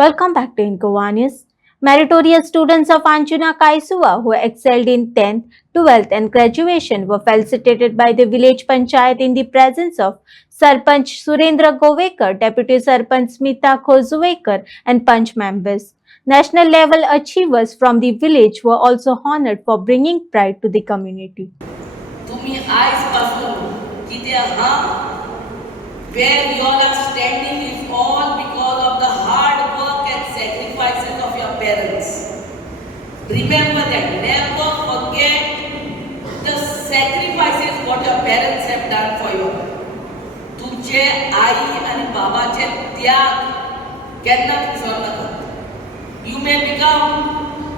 Welcome back to Incovanews. Meritorious students of Anjuna Kaisuva who excelled in 10th, 12th and graduation were felicitated by the village panchayat in the presence of Sarpanch Surendra Govekar, Deputy Sarpanch Smita Khozuvekar and Panch members. National level achievers from the village were also honored for bringing pride to the community. तुम्ही आजपासून किती where you all are standing is all because of the hard work and sacrifices of your parents. Remember that. Never forget the sacrifices what your parents have done for you. तुमचे आई आणि बाबाचे त्याग केन्ना विसरू नका. You may become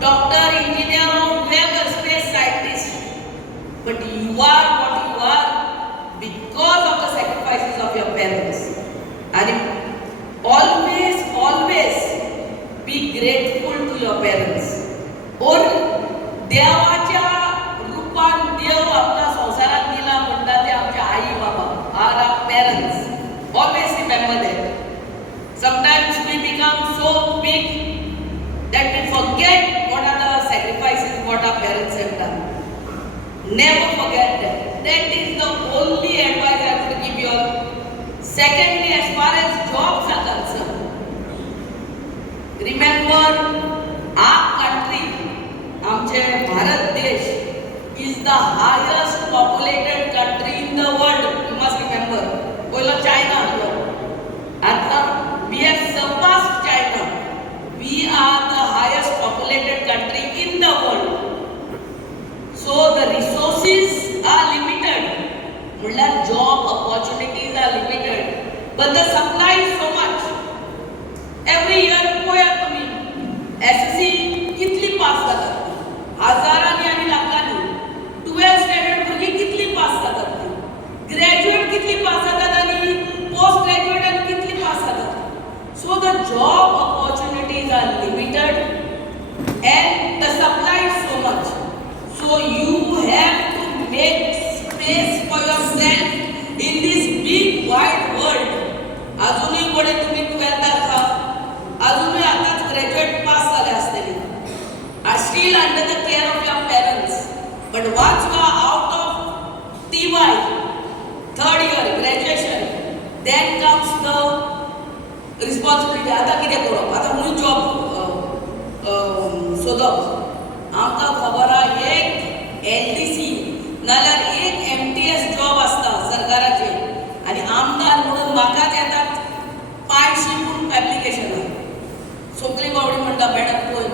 doctor, engineer or whoever, space scientist, but you are what you are because of the sacrifices of your parents. And always be grateful to your parents. Or देवाच्या रूपान देव आपल्या संसारात दिला म्हणटा ते आमच्या आई बाबा are our parents. Always remember that. Sometimes we become so big that we forget what are the sacrifices what our parents have done. Never forget that. That is the only advice I would give you all. Secondly, as far as jobs are concerned, remember our country, आमचे भारत देश, is the highest populated country in the world. You must remember. पहिला China होतो. आता we have surpassed China. We are the highest populated country in the world. So the resources are limited. Job opportunities are limited. But the supply is so much. Every year पोया तुम्ही SSC कितली पास जातात? हजारांनी आणि लाखांनी. 12th standard भुरगी कितली पास जातात? ग्रॅज्युएट कितली पास जातात आणि पोस्ट ग्रॅज्युएट आणि कितली पास जातात? So the job opportunities are limited and the supply is so much. So you have to make space for yourself in this big wide world. अजूनही कोणी तुम्ही 12th आहात, अजूनही आताच ग्रॅज्युएट पास झाले असतील, are still under the care of your parents. But once you are out of TY, third year graduation, then comes the responsibility. आता किती करू? आता म्हणून जॉब सोदप. आमकां खबर आहा एक LDC नाल्यार एक MTS जॉब आसता सरकाराचे आनी आमदार म्हणून म्हाकाच येतात 500 म्हणून एप्लिकेशनां. सगळी बावडी म्हणटा मॅडम पळय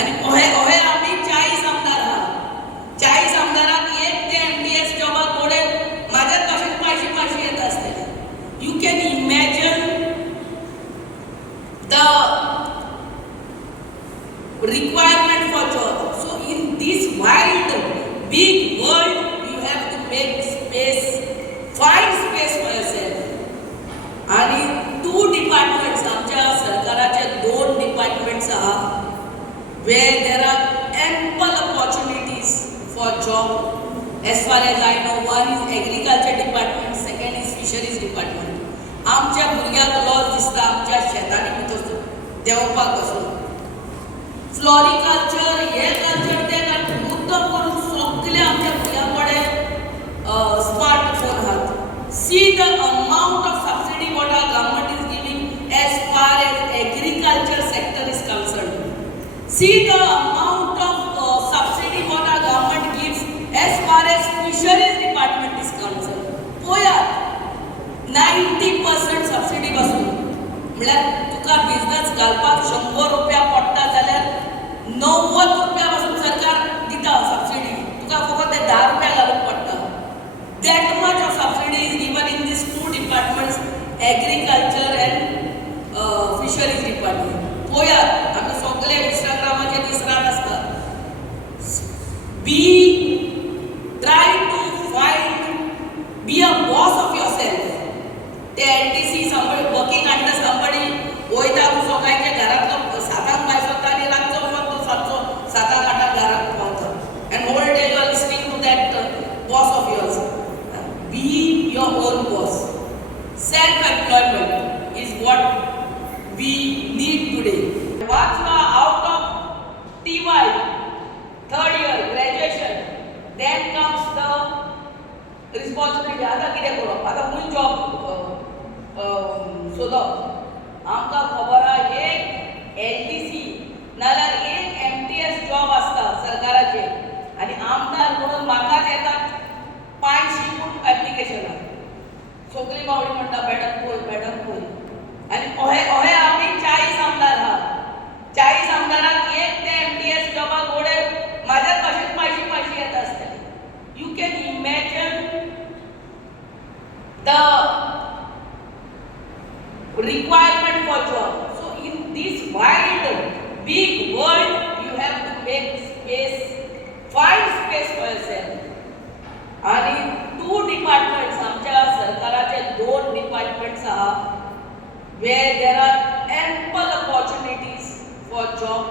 आनी ओहे आमी 40 आमदार आहा. 40 आमदाराक एक ते MTS जॉबाक कोडे म्हाज्याच भाशेन 500 येता आसतले. You can imagine the requirement for job. So in this wild big world you have to make space, find space for yourself. And two departments, आमच्या सरकाराचे दोन departments आहा where there are ample opportunities for job. As far as I know, one is agriculture department, second is fisheries department. आमच्या भुरग्याक loss दिसता आमच्या शेतांनी भितर देंवपाक वचून. फ्लॉरिकल्चर हे कल्चर ते मुद्दम करून सगळे आमच्या भुरग्यां कडेन स्मार्टफोन आहात. See the amount of subsidy what our government is giving as far as agriculture sector is concerned. See the amount of subsidy what our government gives as far as fisheries department is concerned. पळयात 90% subsidy पासून म्हळ्यार तुका business घालपाक 100 रुपया पडटा जाल्यार 90 रुपया पासून सरकार मागीर आतां कितें करप आतां खूंय जॉब सोदप आमकां खबर आहा एक LTC नाल्यार एक MTS जॉब आसता सरकाराचे आनी आमदार म्हणून म्हाकाच येतात 500 पूण एप्लिकेशनां सगळी बावडी म्हणटा मॅडम पळय आनी अहे आमी 40 आमदार आहा 40 आमदाराक एक ते MTS जॉबाक घोडे म्हाज्या कशेंच 500 येता आसतले you can imagine the requirement for job. So in this wide, big world, you have to make space, find space for yourself. आणि 2 departments, आमच्या सरकाराचे 2 departments आहा, where there are ample opportunities for job.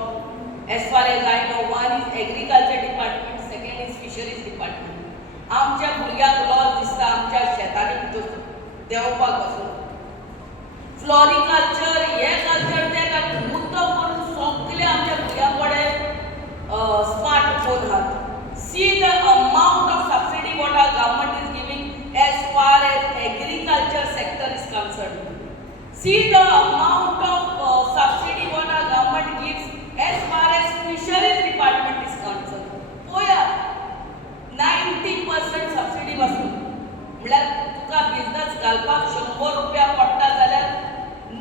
As far as I know, one is agriculture department, second is fisheries department. आमच्या भुरग्यांक loss दिसता आमच्या शेतांनी देंवपाक पासून फ्लोरिकल्चर हे कल्चर ते मुद्दम करून सगळे आमच्या भुरग्यां कडेन स्मार्टफोन आहात see the amount of subsidy what our government is giving as far as agriculture sector is concern see the amount of subsidy what our government gives as far as fisheries department is concern पळयात 90% subsidy पासून म्हळ्यार तुका business घालपाक 100 रुपया पडटा जाल्यार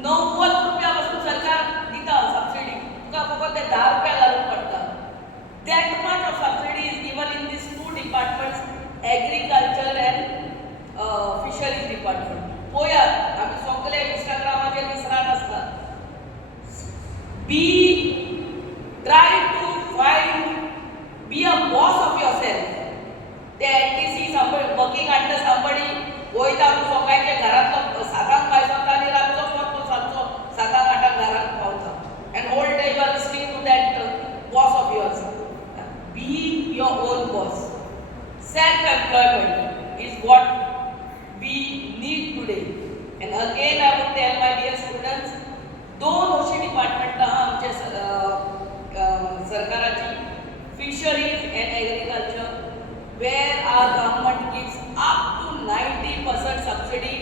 90 रुपया पासून सरकार दिता सबसिडी तुका फकत ते 10 रुपया घालूंक पडटा that much of subsidy is given in these 2 departments agriculture and fisheries department पळयात आमी सगळे इंस्टाग्रामाचेर दिसरात आसता try to find be a boss of yourself ते LTC वर्किंग अंडर somebody वयता तूं सकाळच्या घरांतलो 7 भायर सरता आनी रातचो परतो सांजचो 7-8 घरांत पावता and whole day you are listening to that boss of yours be your own boss self employment is what we need today and again I would tell my dear students 2 अशी डिपार्टमेंट आहा आमच्या सरकाराची fisheries and agriculture where our government gives up to 90% subsidy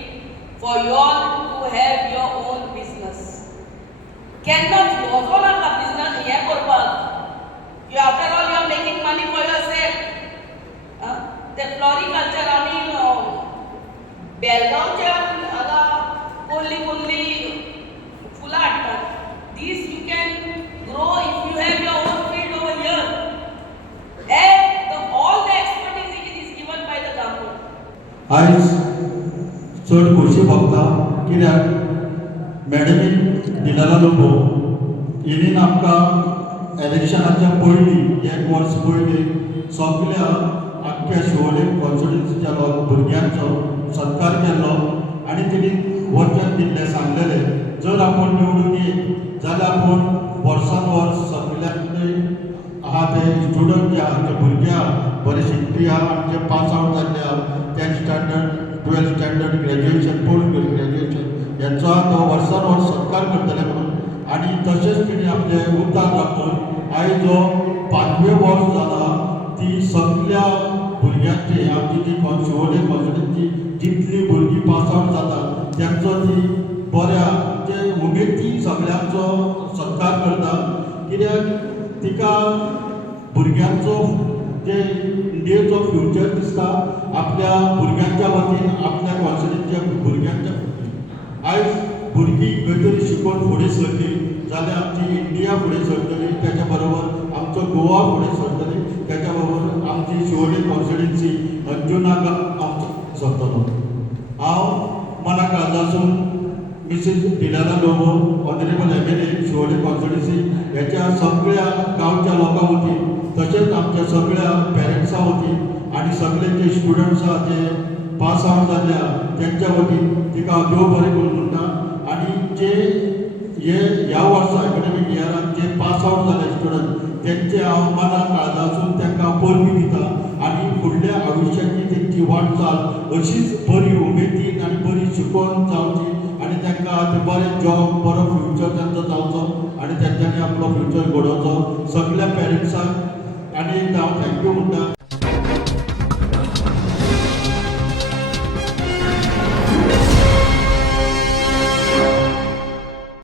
for you all to have your own business. Cannot also not a business here करपाक you after all you are making money for yourself. The floriculture आमी बेलगांवच्या हांगा कोल्ली फुलां हाडटात this you can grow if you have your own field over here. All the expertise is given by the government. आयज चड खोशी भोगता कित्याक मॅडमीन दिलेलो लोगो येणीन आमकां इलेक्शनाच्या पयलीं 1 वर्स पयलीं सगळ्या आख्ख्या शिवोले कॉन्स्टिट्युन्सीच्या भुरग्यांचो सत्कार केल्लो आनी तेणी वचन दिल्लें सांगलेलें जर आपूण निवडून येत जाल्यार आपूण वर्सान वर्स सगळ्यांक आहा ते स्टुडंट जे आहा ते भुरगे आहा बरे शिकपी आहा आनी जे पास आवट जाल्ले आहा 10th standard 12th standard graduation post graduation हेंचो तो वर्सान वर्स सत्कार करतले म्हणून आनी तशेंच तेणी आपले उद्दार राखून आयज जो 5वें वर्स जाला ती सगळ्या भुरग्यांची आमची जी शिवोले कॉन्स्टिट्युन्सी जितली भुरगीं पास आवट जाता तेंचो ती बऱ्या ते उमेदीन सगळ्यांचो सत्कार करता कित्याक तिका भुरग्यांचो जे इंडियेचो फ्युचर दिसता आपल्या भुरग्यांच्या वतीन आपल्या कॉन्स्टिट्युन्सीच्या भुरग्यांच्या आयज भुरगीं खंय तरी शिकून फुडें सरली जाल्यार आमची इंडिया फुडें सरतली त्याच्या बरोबर आमचो गोवा फुडें सरतली त्याच्या बरोबर आमची शिवोले कॉन्स्टिट्युन्सी अंजुनाका आमचो सरतलो हांव मना काळजासून Mrs Delilah Lobo honourable MLA Siolim constituency ह्याच्या सगळ्या गांवच्या लोकां वतीन तशेंच आमच्या सगळ्या पेरंट्सां वतीन आनी सगळे जे स्टुडंट्स आहा जे पास आवट जाल्ले आहा तेंच्या वतीन तिका देव बरें करून म्हणटा आनी जे ह्या वर्सा एकाडेमीक इयरान जे पास आवट जाले स्टुडंट तेंचे हांव मना काळजासून तांकां परबी दिता आनी फुडल्या आयुश्याची तेंची वाटचाल अशीच बरी उमेदीन आनी बरी शिकून जावची आनी तांकां ते बरें जॉब बरो फ्युचर तांचो जावचो आनी तेंच्यांनी आपलो फ्युचर घडोवचो सगळ्या पेरंट्सांक आनी हांव थँक्यू म्हणटा.